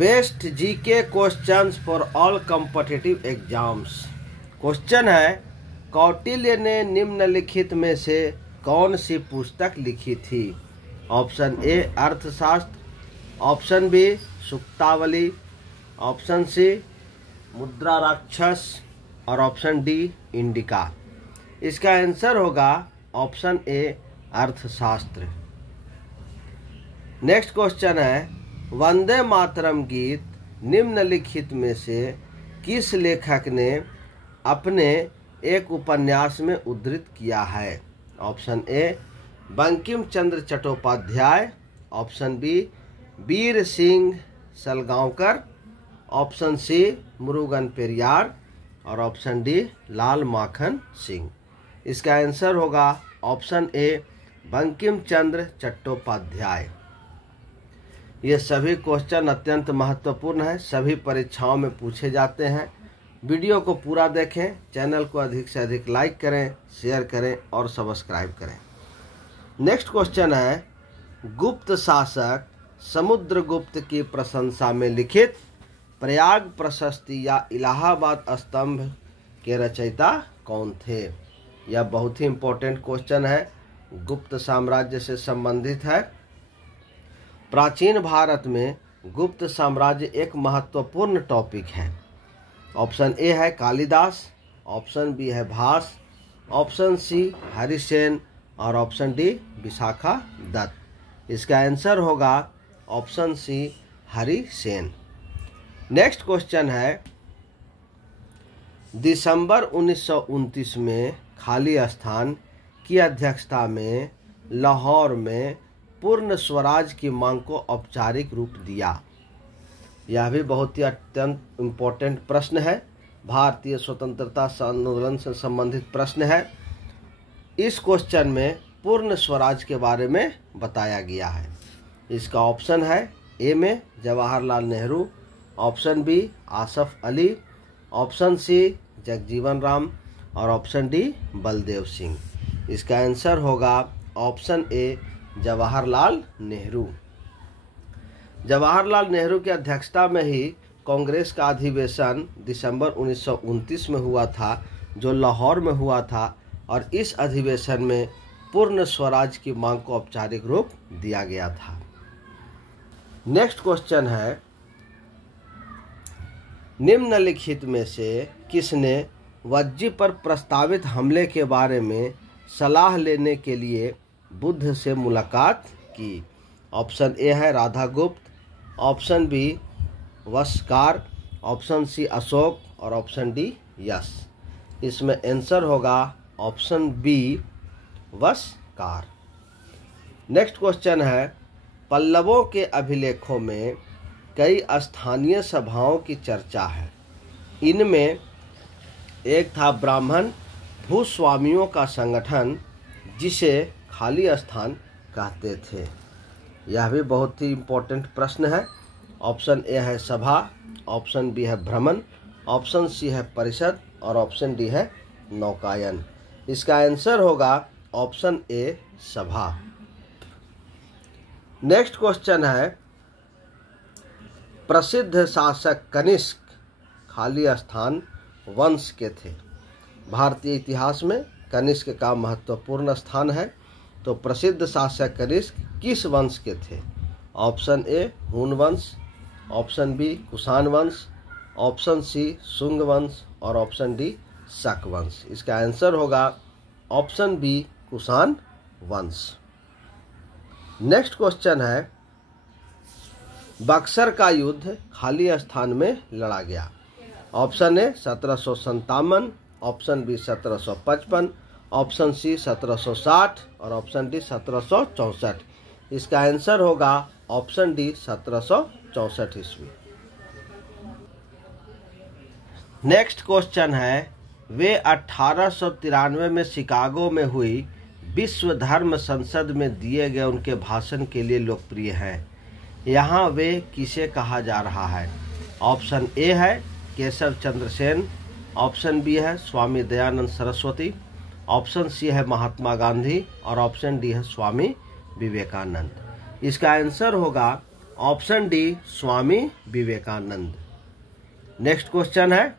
Best GK questions for all competitive exams. Question है, कौटिल्य ने निम्नलिखित में से कौन सी पुस्तक लिखी थी? ऑप्शन ए अर्थशास्त्र, ऑप्शन बी सुक्तावली, ऑप्शन सी मुद्रा राक्षस और ऑप्शन डी इंडिका। इसका आंसर होगा ऑप्शन ए अर्थशास्त्र। नेक्स्ट क्वेश्चन है, वंदे मातरम गीत निम्नलिखित में से किस लेखक ने अपने एक उपन्यास में उद्धृत किया है? Option A Bankim Chandra Chattopadhyay, option B Veer Singh Salgaonkar, option C Murugan Periyar और ऑप्शन डी लाल माखन सिंह। इसका आंसर होगा ऑप्शन ए बंकिम चंद्र चट्टोपाध्याय। ये सभी क्वेश्चन अत्यंत महत्वपूर्ण है, सभी परीक्षाओं में पूछे जाते हैं। वीडियो को पूरा देखें, चैनल को अधिक से अधिक लाइक करें, शेयर करें और सब्सक्राइब करें। नेक्स्ट क्वेश्चन है, गुप्त शासक समुद्रगुप्त की प्रशंसा में लिखित प्रयाग प्रशस्ति या इलाहाबाद स्तंभ के रचयिता कौन थे? यह बहुत ही इम्पोर्टेंट क्वेश्चन है, गुप्त साम्राज्य से संबंधित है। प्राचीन भारत में गुप्त साम्राज्य एक महत्वपूर्ण टॉपिक है। ऑप्शन ए है कालिदास, ऑप्शन बी है भास, ऑप्शन सी हरिसेन और ऑप्शन डी विशाखा दत्त। इसका आंसर होगा option C Harisen. Next question है, दिसंबर 1929 में खाली स्थान की अध्यक्षता में लाहौर में पूर्ण स्वराज की मांग को औपचारिक रूप दिया। यह भी बहुत ही अत्यंत इम्पोर्टेंट प्रश्न है, भारतीय स्वतंत्रता आंदोलन से संबंधित प्रश्न है। इस क्वेश्चन में पूर्ण स्वराज के बारे में बताया गया है। इसका ऑप्शन है ए में Jawaharlal Nehru, option B Asaf Ali, option C Jagjivan Ram और ऑप्शन डी बलदेव सिंह। इसका आंसर होगा ऑप्शन ए जवाहरलाल नेहरू। जवाहरलाल नेहरू की अध्यक्षता में ही कांग्रेस का अधिवेशन दिसंबर 1929 में हुआ था, जो लाहौर में हुआ था, और इस अधिवेशन में पूर्ण स्वराज की मांग को औपचारिक रूप दिया गया था। नेक्स्ट क्वेश्चन है, निम्नलिखित में से किसने वज्जी पर प्रस्तावित हमले के बारे में सलाह लेने के लिए बुद्ध से मुलाकात की? ऑप्शन ए है राधा गुप्त, ऑप्शन बी वस्कार, ऑप्शन सी अशोक और ऑप्शन डी यश। इसमें आंसर होगा ऑप्शन बी वस्कार। नेक्स्ट क्वेश्चन है, पल्लवों के अभिलेखों में कई स्थानीय सभाओं की चर्चा है। इनमें एक था ब्राह्मण भूस्वामियों का संगठन, जिसे खाली स्थान कहते थे। यह भी बहुत ही इम्पोर्टेंट प्रश्न है। ऑप्शन ए है सभा, ऑप्शन बी है भ्रमण, ऑप्शन सी है परिषद और ऑप्शन डी है नौकायन। इसका आंसर होगा ऑप्शन ए सभा। नेक्स्ट क्वेश्चन है, प्रसिद्ध शासक कनिष्क खाली स्थान वंश के थे। भारतीय इतिहास में कनिष्क का महत्वपूर्ण स्थान है, तो प्रसिद्ध शासक कनिष्क किस वंश के थे? ऑप्शन ए हून वंश, ऑप्शन बी कुषाण वंश, ऑप्शन सी शुंग वंश और ऑप्शन डी शक वंश। इसका आंसर होगा ऑप्शन बी कुषाण वंश। नेक्स्ट क्वेश्चन है, बक्सर का युद्ध खाली स्थान में लड़ा गया। Option A 1757, option B 1755, option C 1760 और ऑप्शन डी 1764। इसका आंसर होगा ऑप्शन डी 1764 ईस्वी। नेक्स्ट क्वेश्चन है, वे 1893 में शिकागो में हुई विश्व धर्म संसद में दिए गए उनके भाषण के लिए लोकप्रिय हैं। यहाँ वे किसे कहा जा रहा है? ऑप्शन ए है केशव चंद्र सेन, ऑप्शन बी है स्वामी दयानंद सरस्वती, ऑप्शन सी है महात्मा गांधी और ऑप्शन डी है स्वामी विवेकानंद। इसका आंसर होगा option D Swami Vivekananda. Next question है,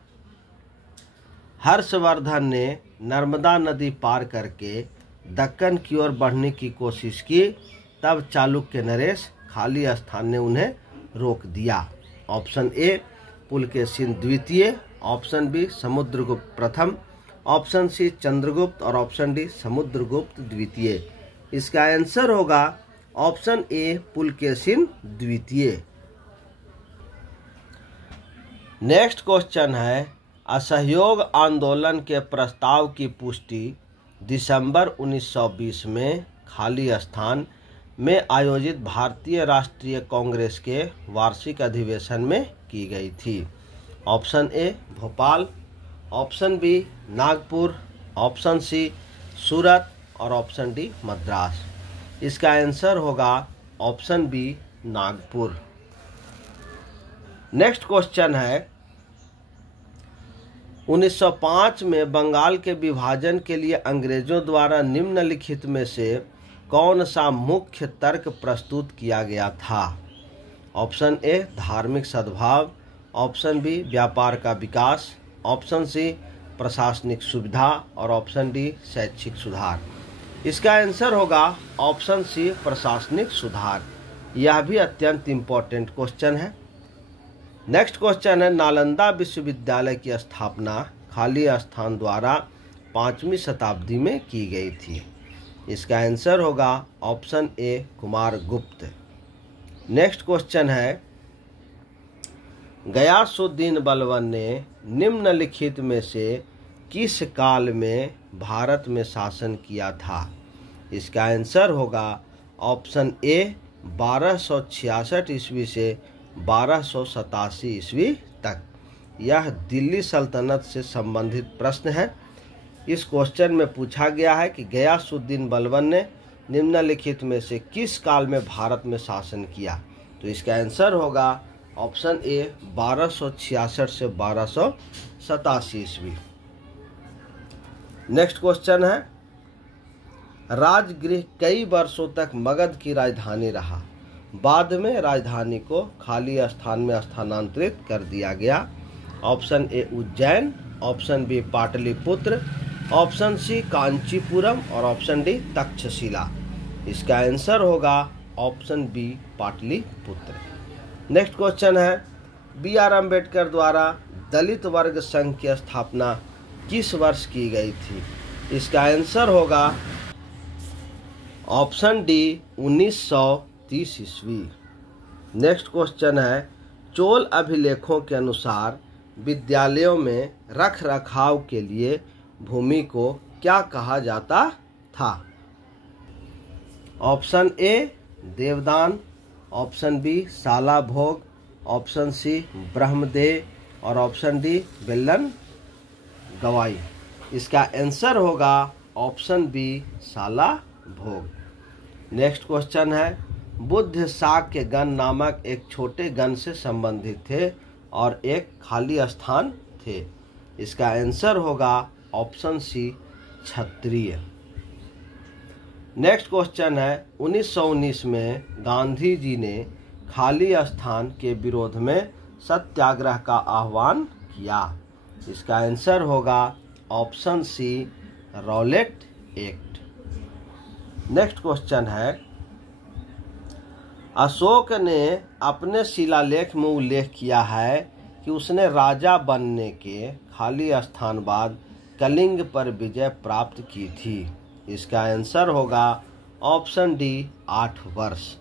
हर्षवर्धन ने नर्मदा नदी पार करके दक्कन की ओर बढ़ने की कोशिश की, तब चालुक्य नरेश खाली स्थान ने उन्हें रोक दिया। ऑप्शन ए पुलकेशिन द्वितीय, ऑप्शन बी समुद्रगुप्त प्रथम, ऑप्शन सी चंद्रगुप्त और ऑप्शन डी समुद्रगुप्त द्वितीय। इसका आंसर होगा ऑप्शन ए पुलकेशिन द्वितीय। नेक्स्ट क्वेश्चन है, असहयोग आंदोलन के प्रस्ताव की पुष्टि दिसंबर 1920 में खाली स्थान में आयोजित भारतीय राष्ट्रीय कांग्रेस के वार्षिक अधिवेशन में की गई थी। Option A Bhopal, option B Nagpur, option C Surat और ऑप्शन डी मद्रास। इसका आंसर होगा option B Nagpur. Next question है, 1905 में बंगाल के विभाजन के लिए अंग्रेजों द्वारा निम्नलिखित में से कौन सा मुख्य तर्क प्रस्तुत किया गया था? ऑप्शन ए धार्मिक सद्भाव, ऑप्शन बी व्यापार का विकास, ऑप्शन सी प्रशासनिक सुविधा और ऑप्शन डी शैक्षिक सुधार। इसका आंसर होगा ऑप्शन सी प्रशासनिक सुधार। यह भी अत्यंत इम्पोर्टेंट क्वेश्चन है। नेक्स्ट क्वेश्चन है, नालंदा विश्वविद्यालय की स्थापना खाली स्थान द्वारा 5वीं शताब्दी में की गई थी। इसका आंसर होगा ऑप्शन ए कुमार गुप्त। नेक्स्ट क्वेश्चन है, गयासुद्दीन बलबन ने निम्नलिखित में से किस काल में भारत में शासन किया था? इसका आंसर होगा ऑप्शन ए 1266 ईस्वी से 1287 ईस्वी तक। यह दिल्ली सल्तनत से संबंधित प्रश्न है। इस क्वेश्चन में पूछा गया है कि गयासुद्दीन बलबन ने निम्नलिखित में से किस काल में भारत में शासन किया? तो इसका आंसर होगा ऑप्शन ए 1266 से 1287 ईस्वी। नेक्स्ट क्वेश्चन है, राजगृह कई वर्षों तक मगध की राजधानी रहा, बाद में राजधानी को खाली स्थान में स्थानांतरित कर दिया गया। Option A Ujjain, option B Pataliputra, option C Kanchipuram और ऑप्शन डी तक्षशिला। इसका आंसर होगा option B Pataliputra. Next question है, बी आर अम्बेडकर द्वारा दलित वर्ग संघ की स्थापना किस वर्ष की गई थी? इसका आंसर होगा ऑप्शन डी 1930 ईस्वी। नेक्स्ट क्वेश्चन है, चोल अभिलेखों के अनुसार विद्यालयों में रख रखाव के लिए भूमि को क्या कहा जाता था? ऑप्शन ए देवदान, ऑप्शन बी शाला भोग, ऑप्शन सी ब्रह्मदेव और ऑप्शन डी बेलन गवाई। इसका आंसर होगा ऑप्शन बी शाला भोग। नेक्स्ट क्वेश्चन है, बुद्ध शाक्य गण नामक एक छोटे गण से संबंधित थे और एक खाली स्थान थे। इसका आंसर होगा ऑप्शन सी क्षत्रिय। नेक्स्ट क्वेश्चन है, 1919 में गांधी जी ने खाली स्थान के विरोध में सत्याग्रह का आह्वान किया। इसका आंसर होगा option C Rowlatt act. Next question है, अशोक ने अपने शिलालेख में उल्लेख किया है कि उसने राजा बनने के खाली स्थान बाद कलिंग पर विजय प्राप्त की थी। इसका आंसर होगा ऑप्शन डी 8 वर्ष।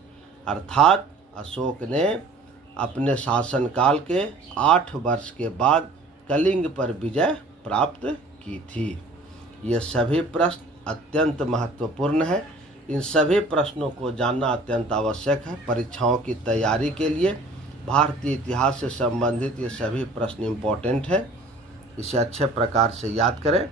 अर्थात अशोक ने अपने शासनकाल के 8 वर्ष के बाद कलिंग पर विजय प्राप्त की थी। ये सभी प्रश्न अत्यंत महत्वपूर्ण है। इन सभी प्रश्नों को जानना अत्यंत आवश्यक है। परीक्षाओं की तैयारी के लिए भारतीय इतिहास से संबंधित ये सभी प्रश्न इम्पोर्टेंट है। इसे अच्छे प्रकार से याद करें।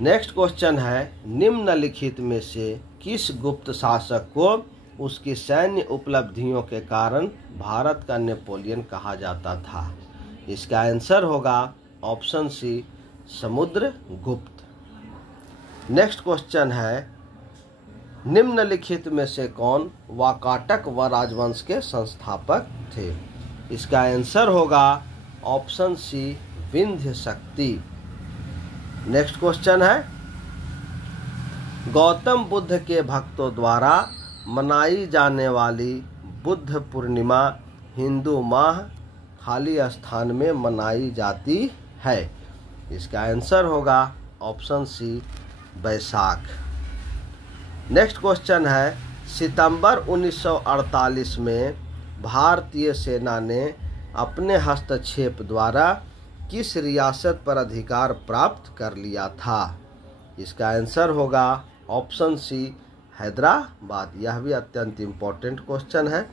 नेक्स्ट क्वेश्चन है, निम्नलिखित में से किस गुप्त शासक को उसकी सैन्य उपलब्धियों के कारण भारत का नेपोलियन कहा जाता था? इसका आंसर होगा option C Samudragupta. Next question है, निम्नलिखित में से कौन वाकाटक व राजवंश के संस्थापक थे? इसका आंसर होगा ऑप्शन सी, विंध्य शक्ति। नेक्स्ट क्वेश्चन है, गौतम बुद्ध के भक्तों द्वारा मनाई जाने वाली बुद्ध पूर्णिमा हिंदू माह खाली स्थान में मनाई जाती है? इसका आंसर होगा ऑप्शन सी, बैसाख। नेक्स्ट क्वेश्चन है, सितंबर 1948 में भारतीय सेना ने अपने हस्तक्षेप द्वारा किस रियासत पर अधिकार प्राप्त कर लिया था? इसका आंसर होगा ऑप्शन सी, हैदराबाद। यह भी अत्यंत इम्पोर्टेंट क्वेश्चन है।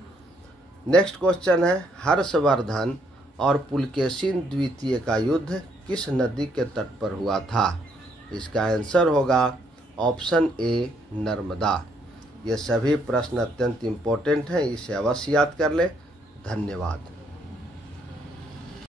नेक्स्ट क्वेश्चन है, हर्षवर्धन और पुलकेशिन द्वितीय का युद्ध किस नदी के तट पर हुआ था? इसका आंसर होगा ऑप्शन ए, नर्मदा। ये सभी प्रश्न अत्यंत इम्पोर्टेंट हैं, इसे अवश्य याद कर ले। धन्यवाद।